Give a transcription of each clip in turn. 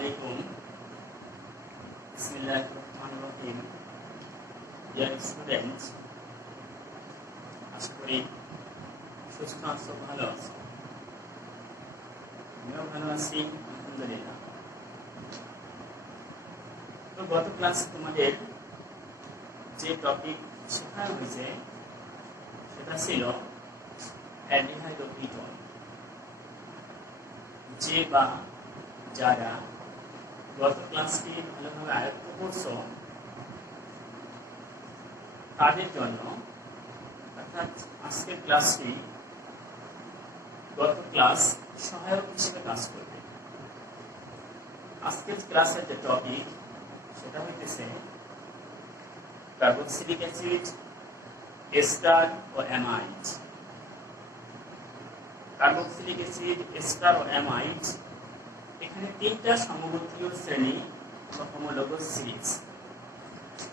Assalamualaikum. Bismillahirrahmanirrahim. Dear students, আশা করি সুস্থ আছো, ভালো আছো। আমিও ভালো আছি, আলহামদুলিল্লাহ। তো গত ক্লাসে তোমাদের যে টপিক শেখানো হয়েছে সেটা ছিল অ্যালডিহাইড ও কিটোন। যে বা যারা গত ক্লাসটি ভালোভাবে আয়ত্ত করছো তাদের জন্য, অর্থাৎ আজকের ক্লাসটি গত ক্লাস সহায়ক হিসেবে কাজ করবে। আজকের ক্লাসের যে টপিক সেটা হইতেছে কার্বক্সিলিক অ্যাসিড, এস্টার ও অ্যামাইড। কার্বক্সিলিক অ্যাসিড, এস্টার ও অ্যামাইড, এখানে তিনটা সমগোত্রীয় শ্রেণী বা হোমোলোগাস সিরিজ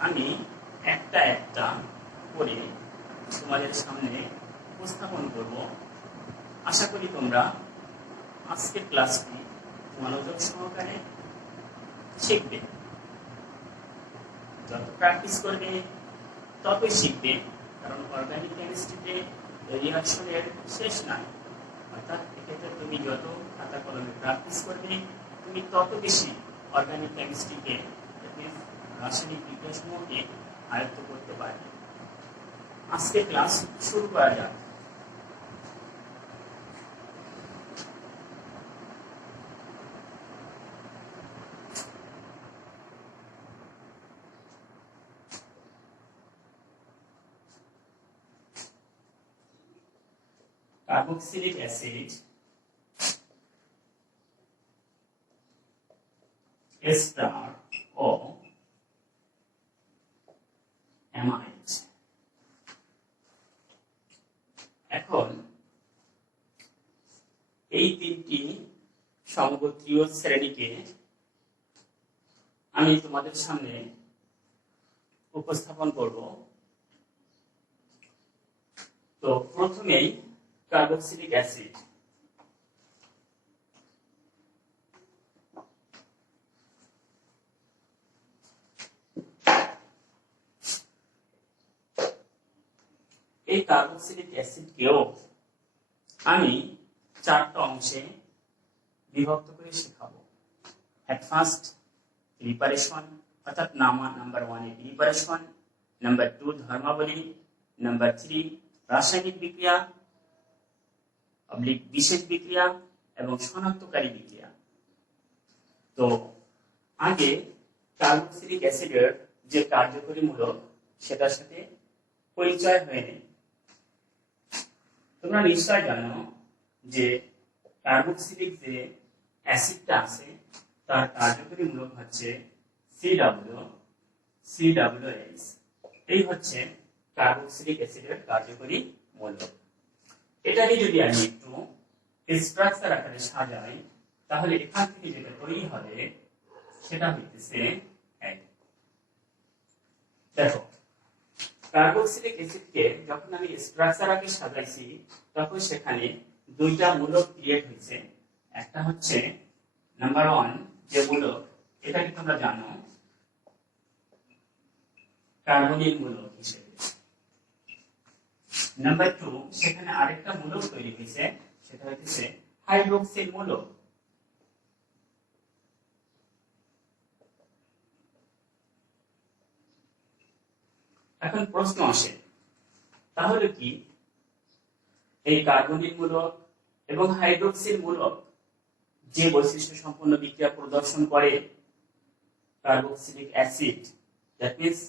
আমি একটা একটা করে তোমাদের সামনে উপস্থাপন করব। আশা করি তোমরা আজকের ক্লাসটি মনোযোগ সহকারে শিখবে। যত প্র্যাকটিস করবে ততই শিখবে, কারণ অর্গানিক কেমিস্ট্রিতে রিঅ্যাকশনের শেষ নাই। অর্থাৎ এক্ষেত্রে তুমি যত খাতা কলমে প্র্যাকটিস করবে তুমি তত বেশি অর্গানিক কেমিস্ট্রিকে, রাসায়নিক বিজ্ঞানসমূহকে আয়ত্ত করতে পারবে। আজকে ক্লাস শুরু করা যাক। কার্বক্সিলিক অ্যাসিড, এস্টার ও অ্যামাইড। এখন এই তিনটি সমগোত্রীয় শ্রেণীকে আমি তোমাদের সামনে উপস্থাপন করব। তো প্রথমেই কার্বক্সিলিক অ্যাসিড। এই কার্বক্সিলিক অ্যাসিডকেও আমি চারটা অংশে বিভক্ত করে শেখাবো। এট ফার্স্ট প্রিপারেশন, অর্থাৎ নাম্বার 1 এ প্রিপারেশন, নাম্বার 2 ধর্মাবলী, নাম্বার 3 রাসায়নিক বিক্রিয়া অবলিক বিশেষ বিক্রিয়া এবং শনাক্তকারী বিক্রিয়া। তো আগে কার্বক্সিলিক অ্যাসিডের যে কার্যকরী মূলক সেটার সাথে পরিচয় হয়ে নেই। তোমরা নিশ্চয় জানো যে কার্বক্সিলিক যে অ্যাসিডটা আছে তার কার্যকরী মূলক হচ্ছে COOH। এই হচ্ছে কার্বক্সিলিক অ্যাসিডের কার্যকরী মূলক। এটাকে যদি আমি একটু স্ট্রাকচার আকারে সাজাই তাহলে এখান থেকে যেটা তৈরি হবে সেটা হইতেছে, দেখো কার্বক্সিলিক অ্যাসিডকে যখন আমি স্ট্রাকচার আকারে সাজাইছি তখন সেখানে দুইটা মূলক ক্রিয়েট হয়েছে। একটা হচ্ছে নাম্বার 1 যে মূলক, এটাকে তোমরা জানো কার্বনিক মূলক হিসেবে। নাম্বার 2 সেখানে আরেকটা মূলক তৈরি হয়েছে, সেটা হচ্ছে হাইড্রোক্সিল মূলক। এখন প্রশ্ন আসে, তাহলে কি এই কার্বনিক মূলক এবং হাইড্রোক্সিল মূলক যে বৈশিষ্ট্য সম্পন্ন বিক্রিয়া প্রদর্শন করে carboxylic acid, that means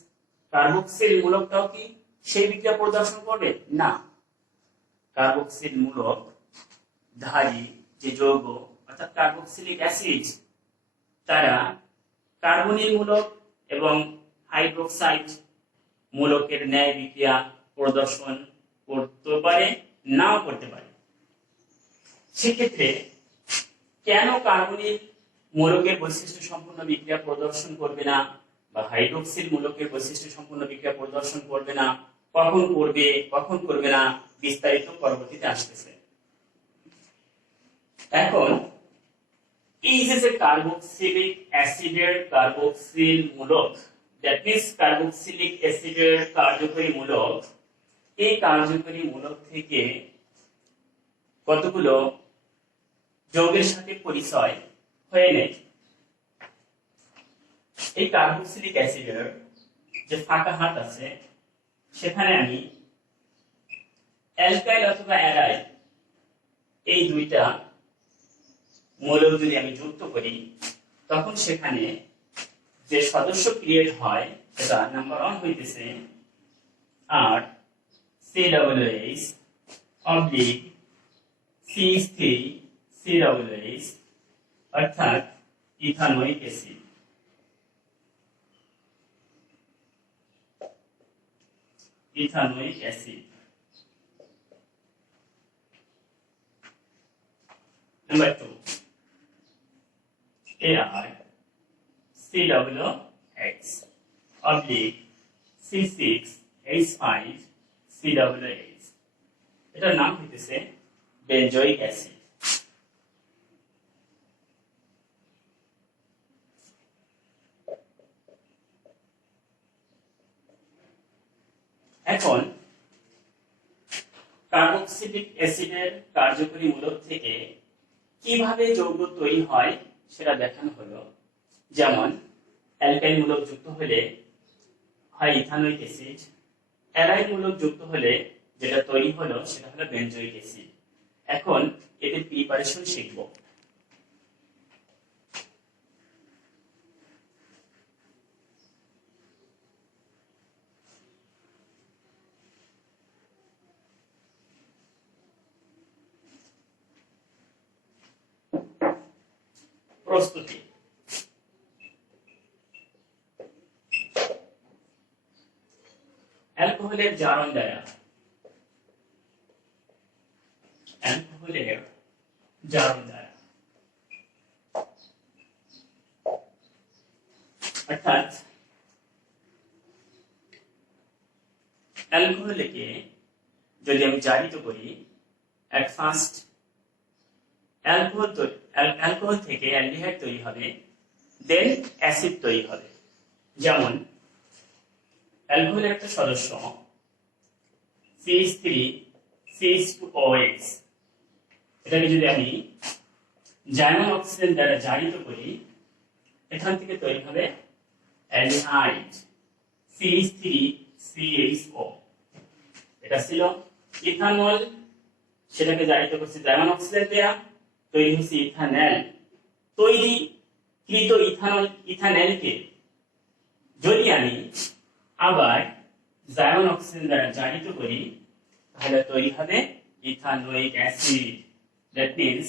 carboxyl মূলকটাও কি সেই বিক্রিয়া প্রদর্শন করবে? না। কার্বক্সিল মূলক ধারী যে যৌগ অর্থাৎ কার্বক্সিলিক অ্যাসিড, তারা কার্বনিল মূলক এবং হাইড্রোক্সাইড মূলকের ন্যায় বিক্রিয়া প্রদর্শন করতে পারে, নাও করতে পারে। সেক্ষেত্রে কেন কার্বনিল মূলকের বৈশিষ্ট্য সম্পন্ন বিক্রিয়া প্রদর্শন করবে না বা হাইড্রোক্সিল মূলকের বৈশিষ্ট্য সম্পন্ন বিক্রিয়া প্রদর্শন করবে না, কখন করবে কখন করবে না, বিস্তারিত পরবর্তীতে আসতেছে। এখন এই যে কার্বক্সিলিক অ্যাসিডের কার্বক্সিল মূলক, দ্যাট মিন্স কার্বক্সিলিক অ্যাসিডের কার্যকরী মূলক, এই কার্যকরী মূলক থেকে কতগুলো যৌগের সাথে পরিচয় হয়ে নেয়। এই কার্বক্সিলিক অ্যাসিডের যে ফাঁকা হাত আছে সেখানে আমি অ্যালকাইল অথবা অ্যারাইল এই দুইটা মৌলক যদি আমি যুক্ত করি তখন সেখানে যে সদস্য ক্রিয়েট হয় সেটা নাম্বার 1 হইতেছে আর COOH অবলিক CH3COOH অর্থাৎ ethanoic acid. Ethanoic acid. Number 2 ArCOOH oblique C6H5COOH, এটার নাম হইতেছে বেনজোইক অ্যাসিড। এখন কার্বক্সিলিক অ্যাসিডের কার্যকরী মূলক থেকে কিভাবে যৌগ তৈরি হয় সেটা দেখানো হলো। যেমন অ্যালকাইল মূলক যুক্ত হলে হয় ইথানোয়িক অ্যাসিড, অ্যারাইল মূলক যুক্ত হলে যেটা তৈরি হলো সেটা হলো বেনজোইক অ্যাসিড। এখন এদের প্রিপারেশন শিখব। প্রস্তুতি। অ্যালকোহলের জারণ দ্বারা অর্থাৎ অ্যালকোহলকে যদি আমি জারিত করি, এট ফার্স্ট অ্যালকোহল থেকে অ্যালডিহাইড তৈরি হবে, দেন অ্যাসিড তৈরি হবে। যেমন অ্যালকোহলের একটা সদস্য CH3CH2OH, এটাকে যদি আমি জার্মান অক্সিজেন দ্বারা জারিত করি, এখান থেকে তৈরি হবে অ্যালডিহাইড CH3CHO। এটা ছিল ইথানল, সেটাকে জারিত করছে জার্মান অক্সিজেন দেয়া, তৈরি হচ্ছে ইথানল। তৈরিকৃত ইথানলকে যদি আমি আবার জার্মান অক্সিজেন দ্বারা জারিত করি তাহলে তৈরি হবে ethanoic acid, that means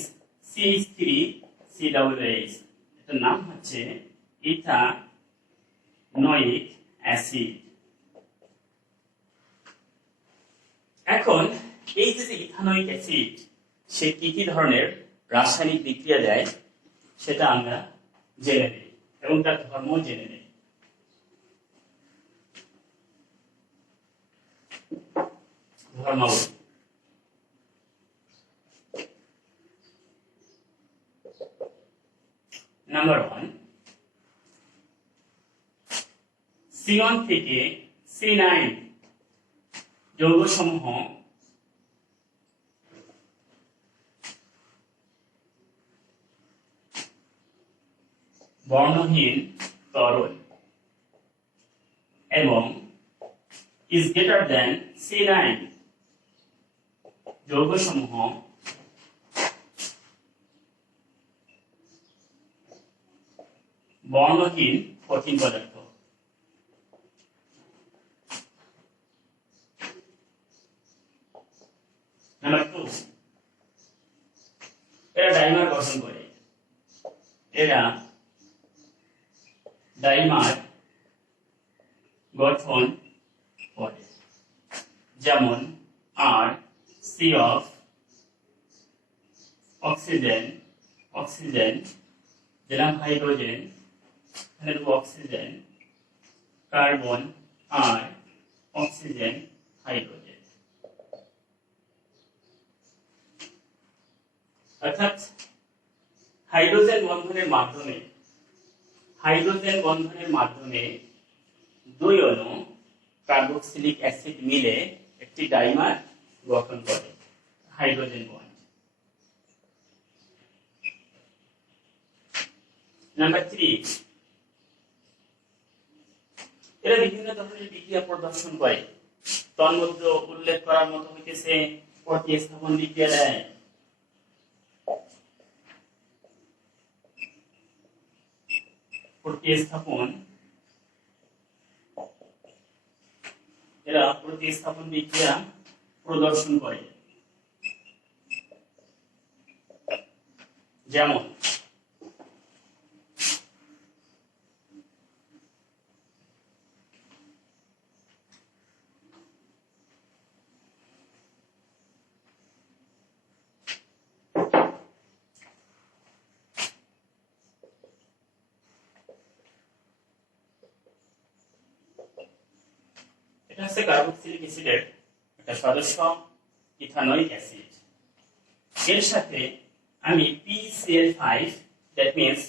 CH3COOH। এটার নাম হচ্ছে ইথানোয়িক অ্যাসিড। এখন এই যে ইথানোয়িক অ্যাসিড সে কি কি ধরনের রাসায়নিক বিক্রিয়া দেয় সেটা আমরা জেনে নিই এবং তার ধর্ম জেনে নিই। ধর্মাবলী। নাম্বার 1, C1 থেকে C9 যৌগসমূহ বর্ণহীন তরল এবং is greater than C9 যৌগসমূহ বর্ণহীন কঠিন পদার্থ। নাম্বার 2, এরা ডাইমার গঠন করে। এরা ডাইমার গঠন করে, যেমন আর সি অফ অক্সিজেন, অক্সিজেন দিলাম, হাইড্রোজেন এখানে দেবো অক্সিজেন, কার্বন আর অক্সিজেন হাইড্রোজেন। অর্থাৎ হাইড্রোজেন বন্ধনের মাধ্যমে দুই অণু কার্বক্সিলিক অ্যাসিড মিলে একটি ডাইমার গঠন করে, হাইড্রোজেন বন্ড। নাম্বার 3, এরা বিভিন্ন ধরনের বিক্রিয়া প্রদর্শন করে। তন্মধ্যে উল্লেখ করার মতো হইতেছে প্রতিস্থাপন বিক্রিয়া দেয়, এরা প্রতিস্থাপন বিক্রিয়া প্রদর্শন করে। যেমন এটা হচ্ছে কার্বক্সিলিক অ্যাসিডের একটা সদস্য ইথানোয়িক অ্যাসিড। এর সাথে আমি PCl5 দ্যাট মিন্স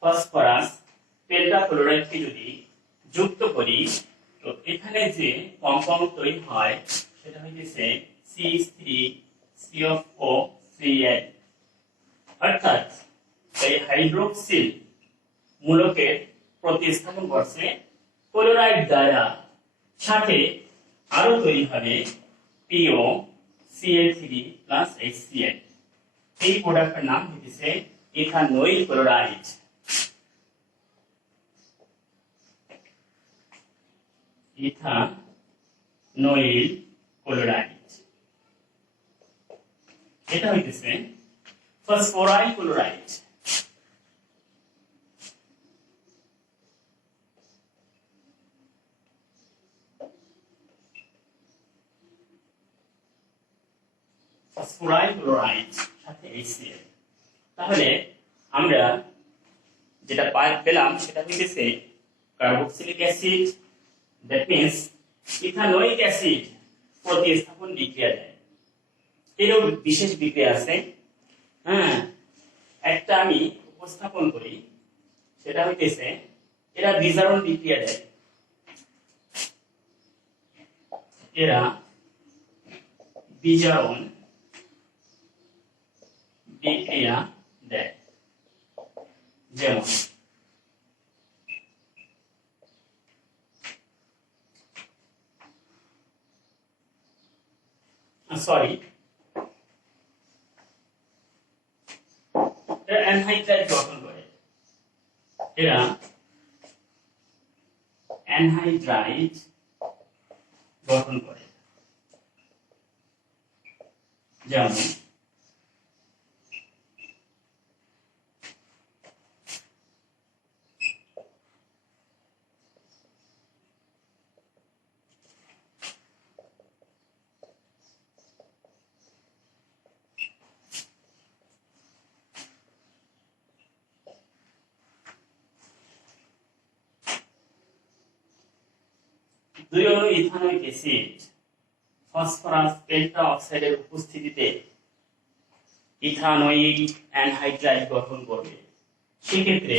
ফসফরাস পেন্টাক্লোরাইডকে যদি যুক্ত করি, তো এখানে যে কম্পাউন্ড তৈরি হয় সেটা হইতেছে CH3COO3N। অর্থাৎ এই হাইড্রোক্সিল মূলকের প্রতিস্থাপন করছে ক্লোরাইড দ্বারা, সাথে আরো তৈরি হবে POCl3+HCl। এই প্রোডাক্টের নাম হচ্ছে ইথানোইল ক্লোরাইড। ইথানোইল ক্লোরাইড এটা হইতেছে ফসফরাইল ক্লোরাইড। ফসফরাইল ক্লোরাইড সাথে HCl। তাহলে আমরা যেটা পেলাম সেটা হইতেছে carboxylic acid that means ethanoic acid প্রতিস্থাপন বিক্রিয়া দেয়। এরও বিশেষ বিক্রিয়া আছে, হ্যাঁ, একটা আমি উপস্থাপন করি, সেটা হইতেছে এরা বিজারণ বিক্রিয়া দেয়। এরা বিজারণ বিক্রিয়া দেয়। যেমন সরি এরা অ্যানহাইড্রাইড গঠন করে। এরা অ্যানহাইড্রাইড গঠন করে। যেমন দুই অণু ইথানোয়িক অ্যাসিড ফসফরাস পেন্টা অক্সাইডের উপস্থিতিতে ইথানোয়িক অ্যানহাইড্রাইড গঠন করবে। সেক্ষেত্রে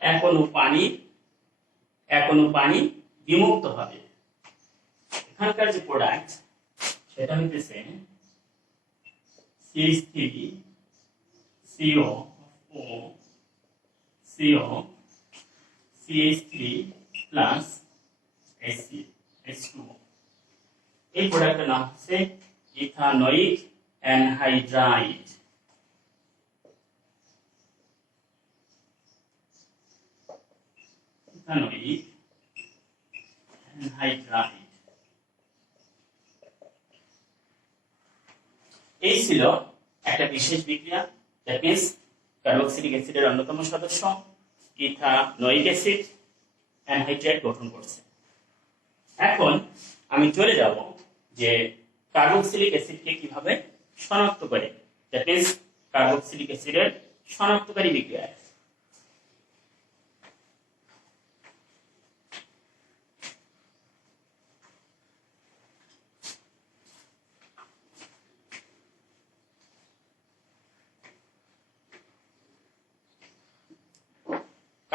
এক অণু পানি বিমুক্ত হবে। এখানকার যে প্রোডাক্ট সেটা হইতেছে CH3COO CH3+H2O। এই প্রোডাক্টের নাম হচ্ছে ইথানোয়িক অ্যানহাইড্রাইড। Ethanoic anhydride. এই ছিল একটা বিশেষ বিক্রিয়া, দ্যাট মিন্স কার্বক্সিলিক অ্যাসিডের অন্যতম সদস্য ইথানোয়িক অ্যাসিড অ্যানহাইড্রাইড গঠন করছে। এখন আমি চলে যাব যে কার্বক্সিলিক অ্যাসিডকে কিভাবে শনাক্ত করে, দ্যাট মিন্স কার্বক্সিলিক অ্যাসিডের শনাক্তকারী বিক্রিয়া।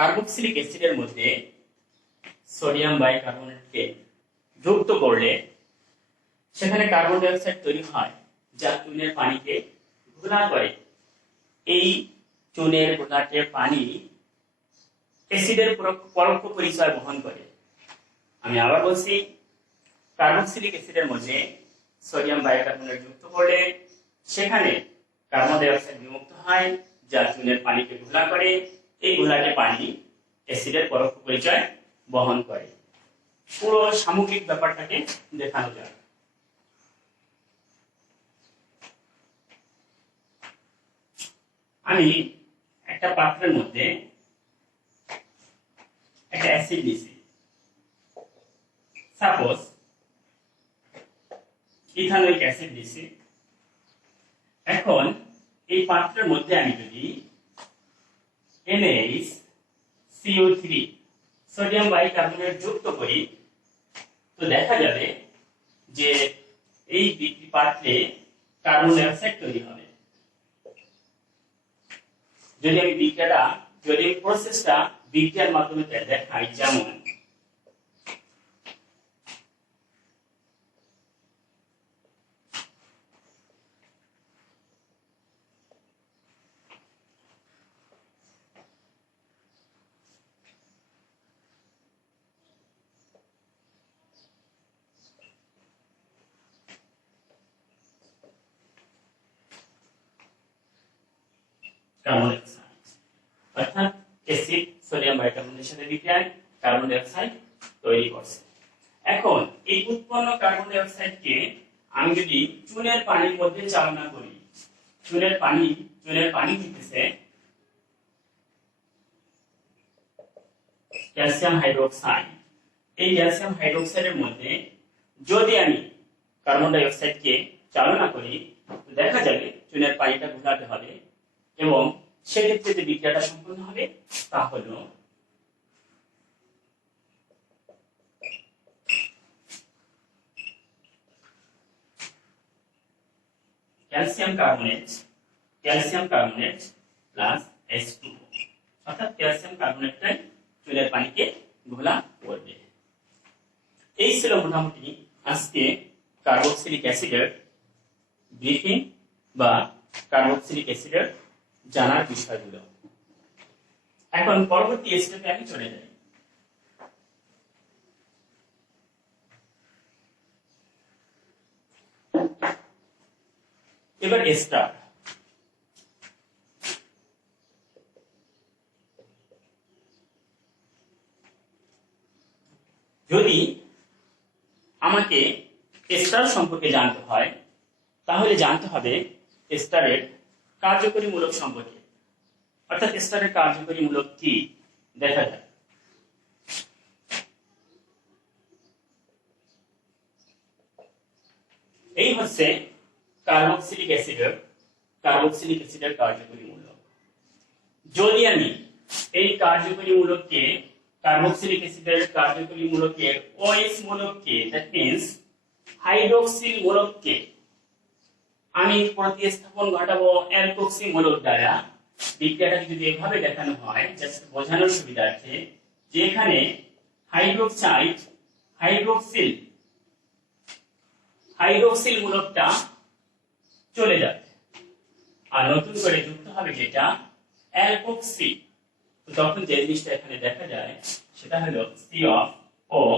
কার্বক্সিলিক অ্যাসিডের মধ্যে সোডিয়াম বাইকার্বনেটকে যুক্ত করলে সেখানে কার্বন ডাই অক্সাইড তৈরি হয়, যা চুনের পানিকে ঘোলা করে। এই চুনের ঘোলাটে পানি অ্যাসিডের পরোক্ষ পরিচয় বহন করে। আমি আবার বলছি, কার্বক্সিলিক অ্যাসিডের মধ্যে সোডিয়াম বাইকার্বনেট যুক্ত করলে সেখানে কার্বন ডাই অক্সাইড বিমুক্ত হয়, যা চুনের পানিকে ঘোলা করে। এই ঘোলাটে পানি অ্যাসিডের পরোক্ষ পরিচয় বহন করে। পুরো সামগ্রিক ব্যাপারটাকে দেখানো যায়। আমি একটা পাত্রের মধ্যে একটা অ্যাসিড নিয়েছি, সাপোজ ইথানোয়িক অ্যাসিড নিয়েছি। এখন এই পাত্রের মধ্যে আমি যদি NaCO3 সোডিয়াম বাইকার্বনেট যুক্ত করি, তো দেখা যাবে যে এই পাত্রে কার্বন ডাই অক্সাইড তৈরি হবে। যদি আমি প্রসেসটা বিজ্ঞান মাধ্যমে দেখাই, যেমন কার্বন ডাই অক্সাইড, অর্থাৎ অ্যাসিড সোডিয়াম বাইকার্বনেটের সাথে বিক্রিয়ায় কার্বন ডাই অক্সাইড তৈরি করছে। এখন এই উৎপন্ন কার্বন ডাই অক্সাইডকে আমি যদি চুনের পানির মধ্যে চালনা করি, চুনের পানি হইতেছে ক্যালসিয়াম হাইড্রোক্সাইড। এই ক্যালসিয়াম হাইড্রোক্সাইডের মধ্যে যদি আমি কার্বন ডাই অক্সাইডকে চালনা করি, দেখা যাবে চুনের পানিটা ঘোলাতে হবে এবং সেক্ষেত্রে যে বিক্রিয়াটা সম্পন্ন হবে তা হলো ক্যালসিয়াম কার্বনেট প্লাস H2O, অর্থাৎ ক্যালসিয়াম কার্বনেটটাই চুনের পানিকে ঘোলা করবে। এই ছিল মোটামুটি আজকে কার্বক্সিলিক অ্যাসিডের ব্রিফিং বা কার্বক্সিলিক অ্যাসিডের জানার বিষয়গুলো। এখন পরবর্তী স্টেপে আমি চলে যাই। এবার এস্টার। যদি আমাকে এস্টার সম্পর্কে জানতে হয়, তাহলে জানতে হবে এস্টারের কার্যকরী মূলক সম্পর্কে, অর্থাৎ এস্টারের কার্যকরী মূলক কি দেখা যায়। এই হচ্ছে কার্বক্সিলিক অ্যাসিডের কার্যকরী মূলক। যদি আমি এই কার্যকরী মূলককে কার্বক্সিলিক অ্যাসিডের কার্যকরী মূলকের OH মূলককে, দ্যাট মিন্স হাইড্রোক্সিল মূলককে আমি প্রতিস্থাপন ঘটাবো অ্যালকোক্সি মূলক দ্বারা। বিক্রিয়াটাকে যদি এভাবে দেখানো হয়, জাস্ট বোঝানোর সুবিধার্থে, যে এখানে হাইড্রোক্সিল মূলকটা চলে যাবে আর নতুন করে যুক্ত হবে যেটা অ্যালকোক্সি। তখন যে জিনিসটা এখানে দেখা যায় সেটা হলো COOR।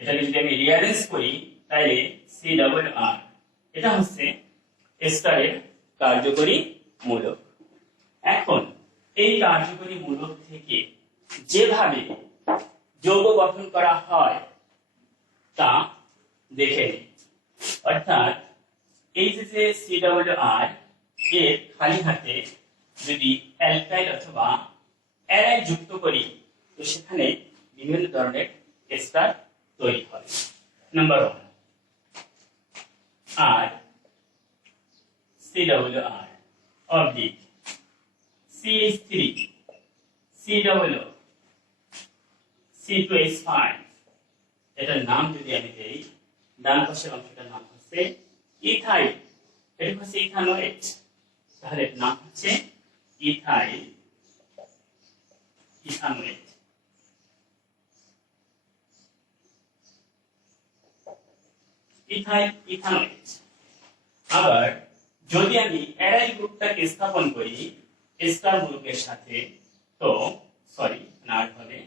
এটাকে যদি আমি রিঅ্যারেঞ্জ করি তাহলে CRR। এটা হচ্ছে এস্টারের কার্যকরী মূলক। এখন এই কার্যকরী মূলক থেকে যেভাবে যৌগ গঠন করা হয় তা দেখে নিই। অর্থাৎ এই যে CRR এর খালি হাতে যদি অ্যালকাইল অথবা অ্যারাইল যুক্ত করি, তো সেখানে বিভিন্ন ধরনের এস্টার তৈরি হবে। নাম্বার 1 আর CRR oblique CH3 COO C2H5। এটার নাম যদি আমি দেই, ডান পাশের অংশটার নাম হচ্ছে ইথাইল, এটা হচ্ছে ইথানোয়েট, তাহলে এর নাম হচ্ছে ইথাইল ইথানোয়েট। Ethyl ethanoate. আবার যদি আমি অ্যারাইল গ্রুপটাকে স্থাপন করি এস্টার গ্রুপের সাথে, তো সরি নাট হবে,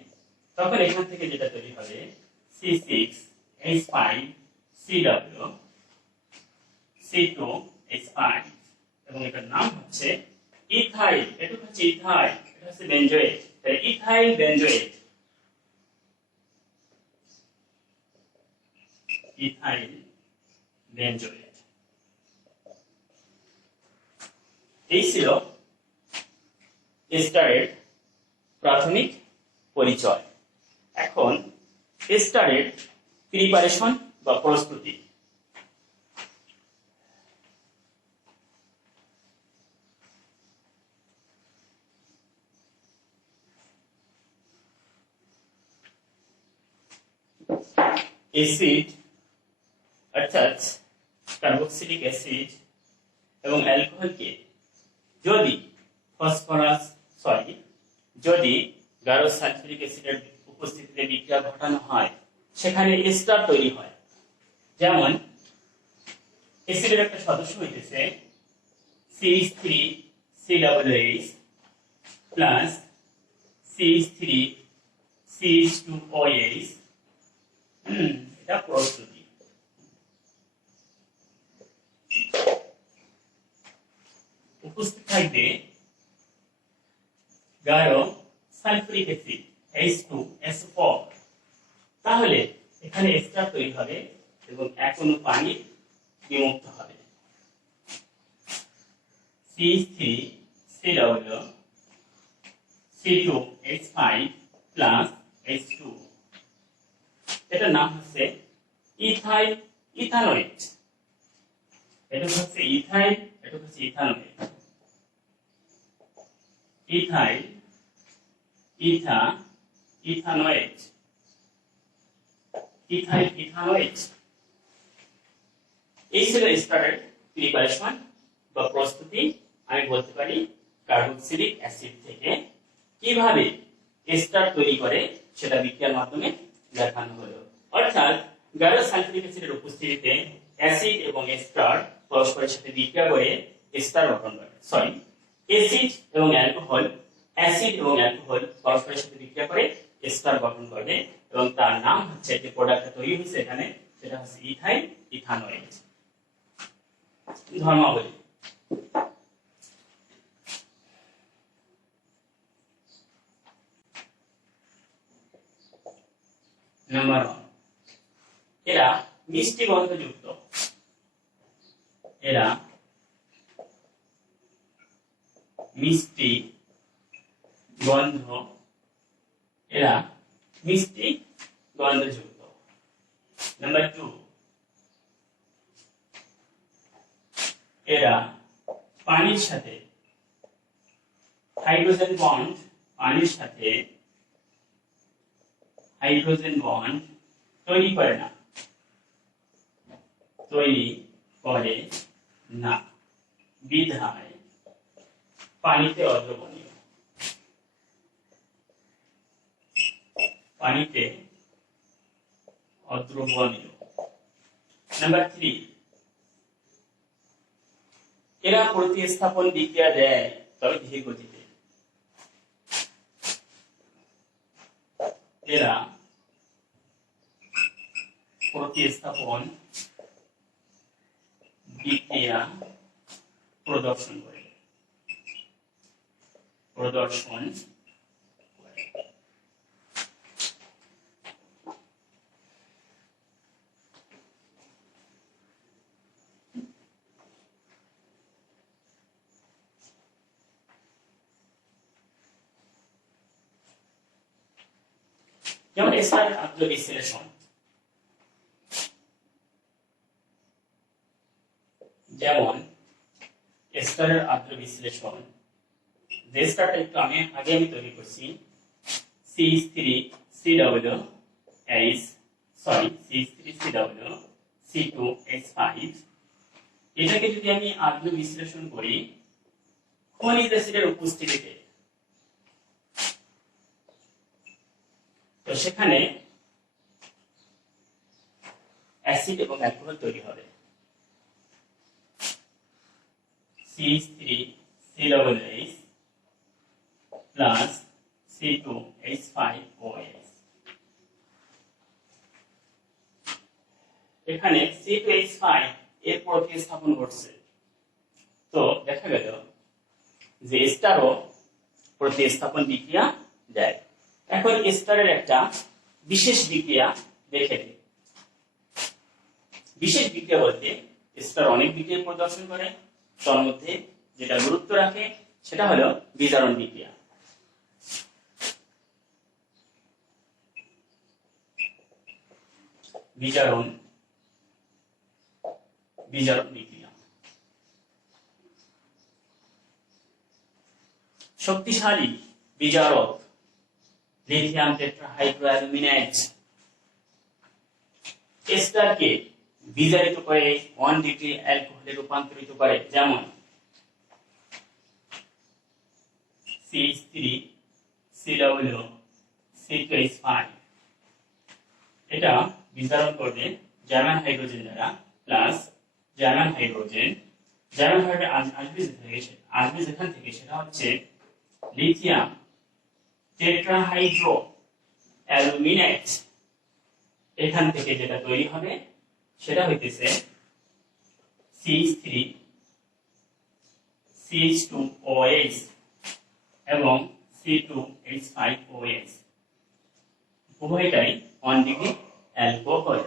তখন এখান থেকে যেটা তৈরি হবে C6H5 CW C2 H5 এবং এটার নাম হচ্ছে ইথাইল। এটা হচ্ছে ইথাইল, এটা হচ্ছে বেনজোয়েট, তাহলে ইথাইল বেনজোয়েট। Ethyl benzoate. এই ছিল এস্টারের প্রাথমিক পরিচয়। এখন এস্টারের প্রিপারেশন বা প্রস্তুতি। অ্যাসিড অর্থাৎ কার্বক্সিলিক অ্যাসিড এবং অ্যালকোহলকে যদি যদি গাঢ় সালফিউরিক অ্যাসিডের উপস্থিতিতে বিক্রিয়া ঘটানো হয় সেখানে এস্টার তৈরি হয়। যেমন অ্যাসিডের একটা সদস্য হইতেছে CH3COOH প্লাস CH3CH2OH। এটা প্রস্তুতি। উপস্থিত থাকবে গাঢ় সালফিউরিক অ্যাসিড H2SO4, তাহলে এখানে এস্টার তৈরি হবে এবং এক অণু পানি বিমুক্ত হবে। CH3COO C2H5 প্লাস H2, এটার নাম হচ্ছে ইথাইল ইথানোয়েট। এটা হচ্ছে ইথাইল, এটা হচ্ছে ethanoate. Ethyl ethanoate. Ethyl ethanoate. এই ছিল এস্টারের প্রিপারেশন বা প্রস্তুতি। আমি বলতে পারি কার্বক্সিলিক অ্যাসিড থেকে কিভাবে এস্টার তৈরি করে সেটা বিক্রিয়ার মাধ্যমে দেখানো হলো। অর্থাৎ গাঢ় সালফিউরিক অ্যাসিডের উপস্থিতিতে অ্যাসিড এবং এস্টার পরস্পরের সাথে বিক্রিয়া করে এস্টার গঠন করে। অ্যাসিড এবং অ্যালকোহল পরস্পরের সাথে বিক্রিয়া করে এস্টার গঠন করবে এবং তার নাম হচ্ছে, যে প্রোডাক্টটা তৈরি হয়েছে এখানে, সেটা হচ্ছে ইথাইল ইথানোয়েট। ধর্মাবলী। নাম্বার 1, এরা মিষ্টি গন্ধযুক্ত। এরা মিষ্টি গন্ধযুক্ত। নাম্বার 2, এরা পানির সাথে হাইড্রোজেন বন্ড তৈরি করে না, বিধায় পানিতে অদ্রবণীয়। নাম্বার 3, এরা প্রতিস্থাপন বিক্রিয়া দেয় তবে ধীর গতিতে। এরা প্রতিস্থাপন বিক্রিয়া প্রদর্শন করে। যেমন এস্টারের আদ্র বিশ্লেষণ। যে এস্টারটা একটু আমি তৈরি করছি, CH3COO C2H5, এটাকে যদি আমি আদ্র বিশ্লেষণ করি খনিজ অ্যাসিডের উপস্থিতিতে, সেখানে অ্যাসিড এবং অ্যালকোহল তৈরি হবে। CH3COOH plus C2H5OH। এখানে C2H5 এর প্রতিস্থাপন ঘটছে, তো দেখা গেল যে এস্টারও প্রতিস্থাপন বিক্রিয়া দেয়। এখন এস্টারের একটা বিশেষ বিক্রিয়া দেখে নিই। বিশেষ বিক্রিয়া বলতে এস্টার অনেক বিক্রিয়া প্রদর্শন করে, তার মধ্যে যেটা গুরুত্ব রাখে সেটা হলো বিজারণ বিক্রিয়া। বিজারণ বিক্রিয়া শক্তিশালী বিজারক লিথিয়াম টেট্রাহাইড্রোঅ্যালুমিনেট এস্টারকে বিজারিত করে 1 ডিগ্রি অ্যালকোহলে রূপান্তরিত করে, যেমন CH3COOC2H5। এটা বিজারণ করবে জার্মান হাইড্রোজেন দ্বারা প্লাস জার্মান হাইড্রোজেন আসবে যেখান থেকে সেটা হচ্ছে লিথিয়াম টেট্রাহাইড্রো অ্যালুমিনেট। এখান থেকে যেটা তৈরি হবে সেটা হইতেছে CH3CH2OH এবং C2H5OH, উভয়টাই 1 ডিগ্রি অ্যালকোহল।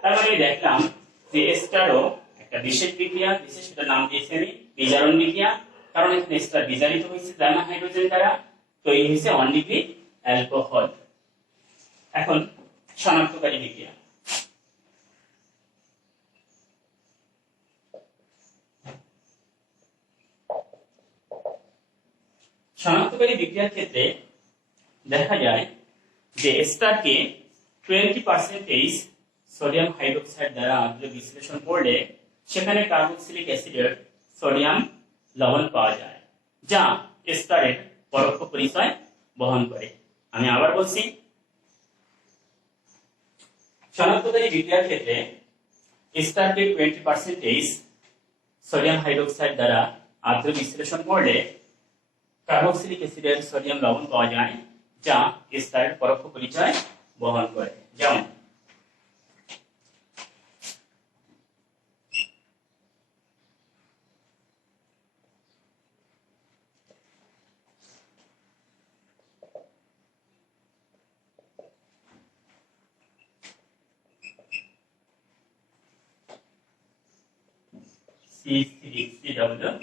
তার মানে দেখলাম যে এস্টারও একটা বিশেষ বিক্রিয়া, বিশেষটার নাম দিয়েছি আমি বিজারণ বিক্রিয়া, কারণ এখানে এস্টার বিজারিত হয়েছে জার্মান হাইড্রোজেন দ্বারা, তৈরি হয়েছে 1 ডিগ্রি অ্যালকোহল। এখন শনাক্তকারী বিক্রিয়া। শনাক্তকারী বিক্রিয়ার ক্ষেত্রে দেখা যায় যে এস্টারকে 20% সোডিয়াম হাইড্রোক্সাইড দ্বারা আদ্র বিশ্লেষণ করলে সেখানে কার্বক্সিলিক অ্যাসিডের সোডিয়াম লবণ পাওয়া যায়, যা এস্টারের পরোক্ষ পরিচয় বহন করে। আমি আবার বলছি, শনাক্তকারী বিক্রিয়ার ক্ষেত্রে এস্টারকে 20% সোডিয়াম হাইড্রোক্সাইড দ্বারা আদ্র বিশ্লেষণ করলে কার্বক্সিলিক অ্যাসিডের সোডিয়াম লবণ পাওয়া যায়, যা এস্টারের পরোক্ষ পরিচয় বহন করে। যেমন C3COON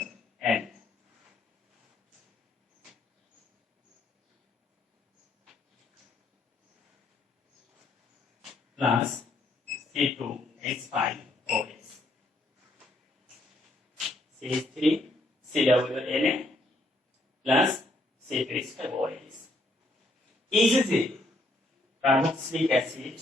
plus C2H5OH, CH3COONA plus C2H5OH। এই যে carboxylic acid,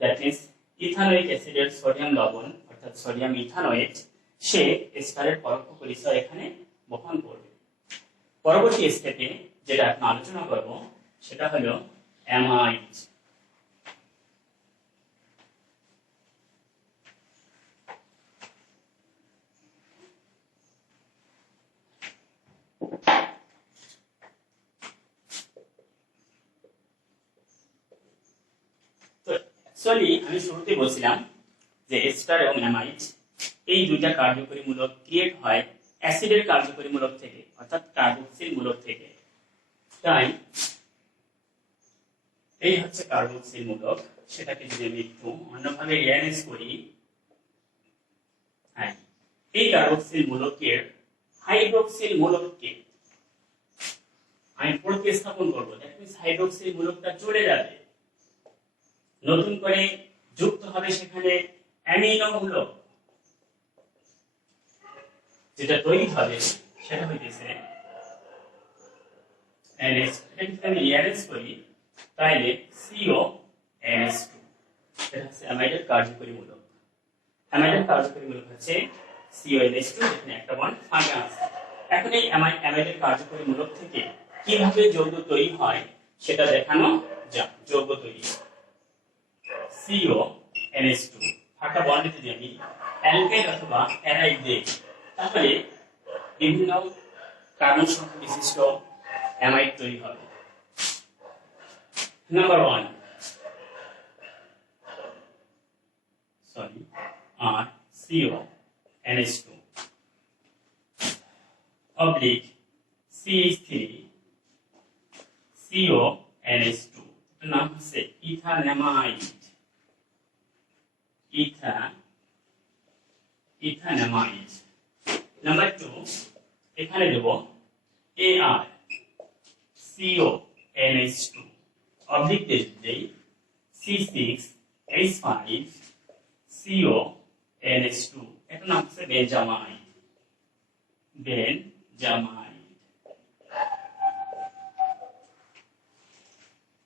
that is ethanoic অ্যাসিডের সোডিয়াম লবণ অর্থাৎ সোডিয়াম ইথানোয়েট, সে এস্টারের পরোক্ষ পরিচয় এখানে বহন করবে। পরবর্তী স্টেপে যেটা এখন আলোচনা করব সেটা হলো অ্যামাইড। আমি শুরুতে বলছিলাম যে এস্টার এবং অ্যামাইড এই দুইটা কার্যকরী মূলক ক্রিয়েট হয় অ্যাসিডের কার্যকরী মূলক থেকে, অর্থাৎ কার্বক্সিল মূলক থেকে। তাই এই হচ্ছে কার্বক্সিল মূলক। সেটাকে যদি আমি একটু অন্যভাবে রিঅ্যারেঞ্জ করি, হ্যাঁ, এই কার্বক্সিল মূলকের হাইড্রোক্সিল মূলককে আমি প্রতিস্থাপন করবো। দ্যাট মিন্স হাইড্রোক্সিল মূলকটা চলে যাবে, নতুন করে যুক্ত হবে সেখানে অ্যামিনো মূলক। যেটা তৈরি হবে সেটা হইতেছে NH। এটা যদি আমি রিঅ্যারেঞ্জ করি তাহলে CONH2। এটা হচ্ছে অ্যামাইডের কার্যকরী মূলক। অ্যামাইডের কার্যকরী মূলক হচ্ছে CONH2, যেখানে একটা বন্ড ফাঁকা আছে। এখন এই অ্যামাইডের কার্যকরী মূলক থেকে কিভাবে যৌগ তৈরি হয় সেটা দেখানো যাক। যৌগ তৈরি CONH2 ফাঁকা বন্ডে যদি আমি অ্যালকাইল অথবা অ্যারাইড দেই, তাহলে বিভিন্ন কার্বন সংখ্যা বিশিষ্ট অ্যামাইড তৈরি হবে। নাম্বার 1 আর CONH2 oblique CH3 CONH2, এটার নাম হচ্ছে ইথানামাইড। ইথানামাইড। নাম্বার 2 এখানে দেব AR CONH2 oblique দেই C6H5 CONH2, এটার নাম হচ্ছে বেনজামাইড।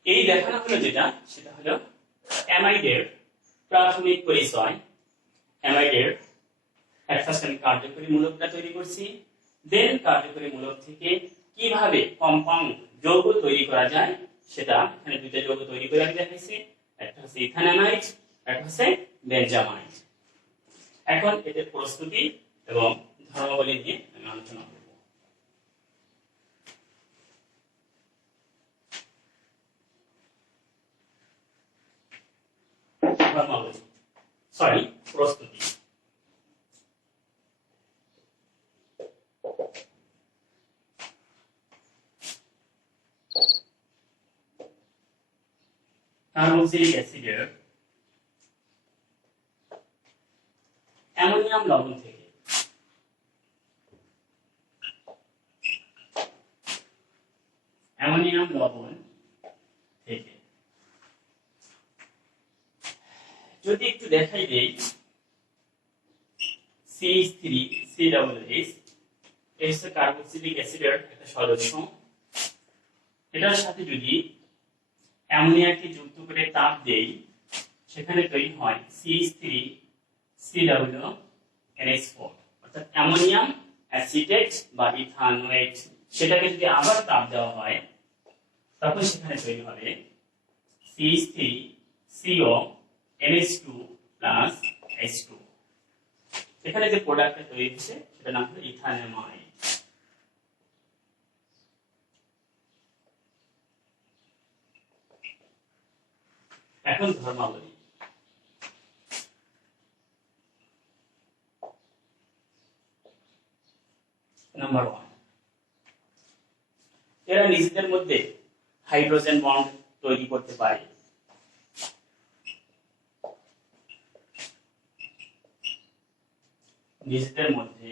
এই দেখানো হলো যেটা, সেটা হলো অ্যামাইডের প্রাথমিক পরিচয়। অ্যামাইডের ফার্স্ট আমি কার্যকরী মূলকটা তৈরি করছি, দেন কার্যকরী মূলক থেকে কিভাবে কম্পাউন্ড যৌগ তৈরি করা যায় সেটা এখানে দুইটা যৌগ তৈরি করে আমি দেখাইছি, একটা হচ্ছে ইথানামাইড, একটা হচ্ছে বেনজামাইড। এখন এদের প্রস্তুতি এবং ধর্মাবলী নিয়ে আমি আলোচনা করব। প্রস্তুতি। কার্বক্সিলিক অ্যাসিডের অ্যামোনিয়াম লবণ থেকে যদি একটু দেখাই দেই, CH3COOH এই হচ্ছে কার্বক্সিলিক অ্যাসিডের একটা সদস্য। এটার সাথে যদি অ্যামোনিয়াকে যুক্ত করে তাপ দেই, সেখানে তৈরি হয় CH3COONH4, অর্থাৎ অ্যামোনিয়াম অ্যাসিটেট বা ইথানোয়েট। সেটাকে যদি আবার তাপ দেওয়া হয়, তখন সেখানে তৈরি হবে CH3CONH2 প্লাস H2। এখানে যে প্রোডাক্টটা তৈরি হচ্ছে সেটার নাম হলো ইথানামাইড। এখন ধর্মাবলী। নাম্বার 1, এরা নিজেদের মধ্যে হাইড্রোজেন বন্ড তৈরি করতে পারে। নিজেদের মধ্যে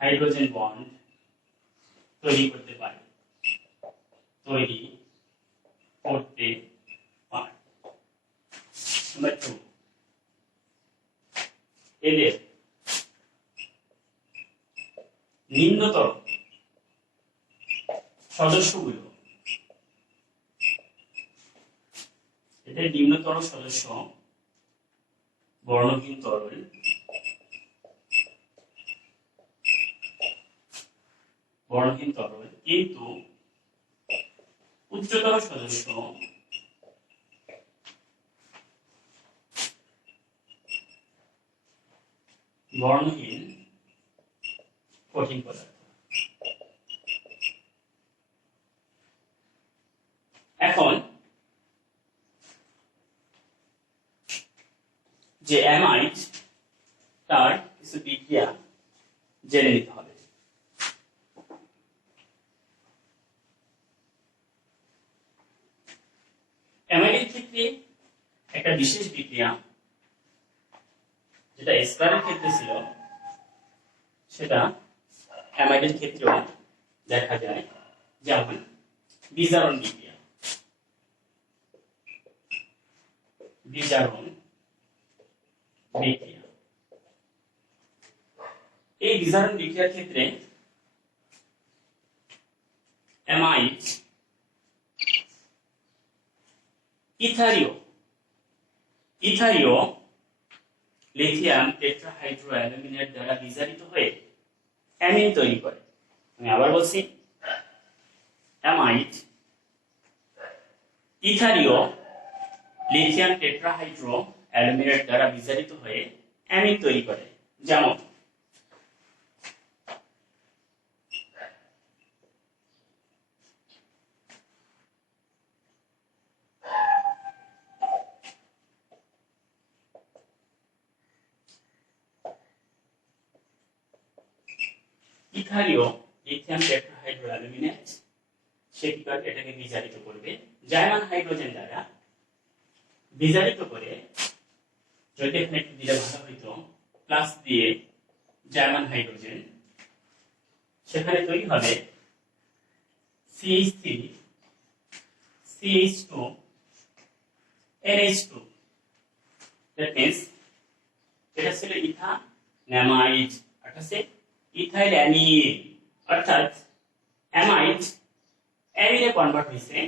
হাইড্রোজেন বন্ড তৈরি করতে পারে। নাম্বার 2, এদের নিম্নতর সদস্যগুলো, বর্ণহীন তরল, কিন্তু উচ্চতর সদস্য বর্ণহীন কঠিন পদার্থ। এখন যে অ্যামাইড, তার কিছু বিক্রিয়া জেনে নিতে হবে। অ্যামাইডের ক্ষেত্রে একটা বিশেষ বিক্রিয়া যেটা এসপারের ক্ষেত্রে ছিল, সেটা অ্যামাইডের ক্ষেত্রেও দেখা যায়, যেমন বিজারণ বিক্রিয়া। এই বিজারণ বিক্রিয়ার ক্ষেত্রে অ্যামাইড ইথারিও লিথিয়াম টেট্রাহাইড্রোঅ্যালুমিনেট দ্বারা বিজারিত হয়ে অ্যামিন তৈরি করে। আমি আবার বলছি, অ্যামাইড ইথারীয় লিথিয়াম টেট্রাহাইড্রো অ্যালুমিনেট দ্বারা বিজারিত হয়ে অ্যামিন তৈরি করে। যেমন ইথারীয় লিথিয়াম টেট্রাহাইড্রো অ্যালুমিনেট সে কি করে এটাকে বিজারিত করবে জার্মান হাইড্রোজেন দ্বারা বিজারিত করে, যদি এখানে একটু দিলে ভালো হইতো, প্লাস দিয়ে জার্মান হাইড্রোজেন, সেখানে তৈরি হবে CH3 CH2 NH2। That means এটা ছিল ইথানামাইড, অর্থাৎ ইথাইল অ্যামিন, অর্থাৎ অ্যামাইড অ্যামিনে কনভার্ট হয়েছে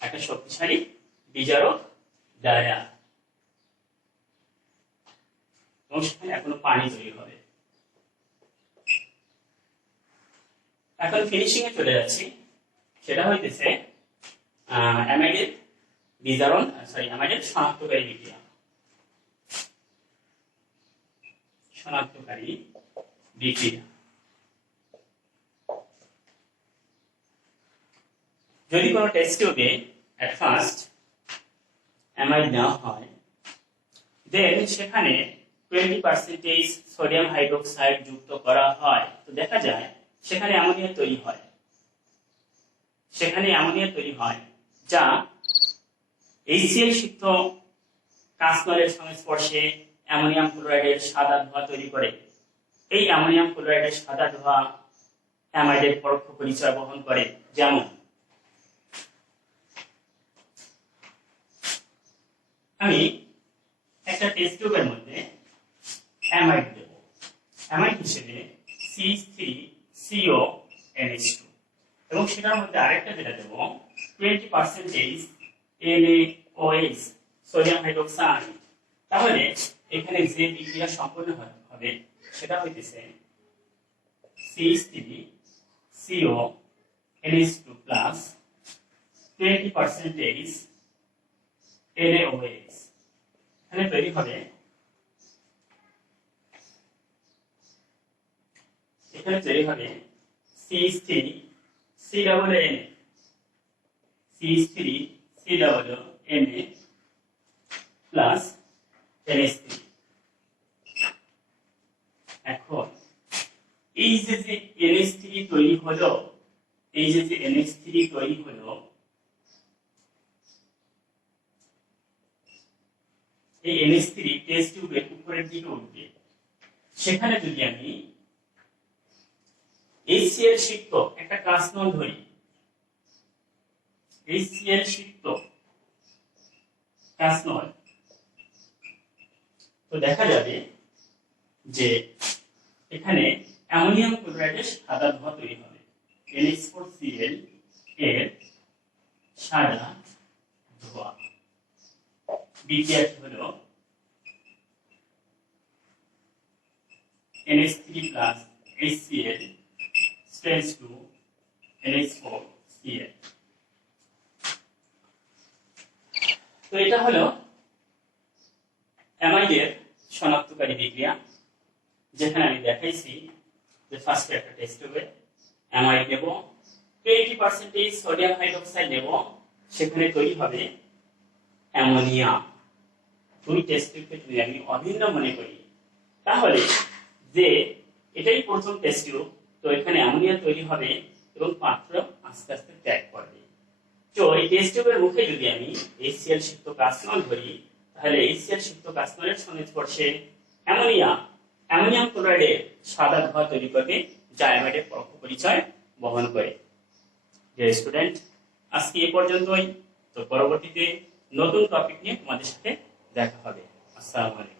একটা শক্তিশালী বিজারক দ্বারা, এবং সেখানে এখনো পানি তৈরি হবে। এখন ফিনিশিং এ চলে যাচ্ছি, সেটা হইতেছে অ্যামাইডের বিজারণ, অ্যামাইডের শনাক্তকারী বিক্রিয়া। শনাক্তকারী বিক্রিয়া যদি কোনো টেস্ট টিউবে এট ফার্স্ট অ্যামাইড নেওয়া হয়, দেন সেখানে 20% সোডিয়াম হাইড্রোক্সাইড যুক্ত করা হয়, তো দেখা যায় সেখানে অ্যামোনিয়া তৈরি হয়। যা HCl সিক্ত কাঁচনলের সংস্পর্শে অ্যামোনিয়াম ক্লোরাইডের সাদা ধোঁয়া তৈরি করে। এই অ্যামোনিয়াম ক্লোরাইডের সাদা ধোঁয়া অ্যামাইডের পরোক্ষ পরিচয় বহন করে। যেমন আমি একটা টেস্ট টিউবের মধ্যে অ্যামাইড দেব, অ্যামাইড হিসেবে CH3CONH2, এবং সেটার মধ্যে আরেকটা যেটা দেব 20% NaOH সোডিয়াম হাইড্রোক্সাইড। তাহলে এখানে যে বিক্রিয়া সম্পন্ন হবে সেটা হইতেছে CH3CONH2 প্লাস 20% NaOH। এখানে তৈরি হবে CH3COONA প্লাস NH3। এখন এই যে NH3 তৈরি হলো, এই যে NH3 তৈরি হলো, এই NH3 টেস্ট টিউবের উপরের দিকে উঠবে। সেখানে যদি আমি HCl সিক্ত একটা কাঁচনল ধরি, HCl সিক্ত কাঁচনল, তো দেখা যাবে যে এখানে অ্যামোনিয়াম ক্লোরাইডের সাদা ধোঁয়া তৈরি হবে। NH4Cl এর সাদা ধোঁয়া বিক্রিয়াটি হলো NH3 plus HCl tends to NH4Cl। তো এটা হলো অ্যামাইডের শনাক্তকারী বিক্রিয়া, যেখানে আমি দেখাইছি যে ফার্স্টে একটা টেস্ট টিউবে অ্যামাইড নেব, 20% সোডিয়াম হাইড্রোক্সাইড নেব, সেখানে তৈরি হবে অ্যামোনিয়া। দুই টেস্ট টিউবকে যদি আমি অভিন্ন মনে করি, তাহলে যে এটাই প্রথম টেস্ট টিউব, তো এখানে অ্যামোনিয়া তৈরি হবে এবং পাত্র আস্তে আস্তে ত্যাগ করবে। তো এই টেস্ট টিউবের মুখে যদি আমি HCl সিক্ত কাঁচনল ধরি, তাহলে HCl সিক্ত কাঁচনলের সংস্পর্শে অ্যামোনিয়াম ক্লোরাইডের সাদা ধোঁয়া তৈরি করবে, যা অ্যামাইডের পরোক্ষ পরিচয় বহন করে। ডিয়ার স্টুডেন্ট, আজকে এ পর্যন্তই। তো পরবর্তীতে নতুন টপিক নিয়ে তোমাদের সাথে দেখা হবে। আসসালামু আলাইকুম।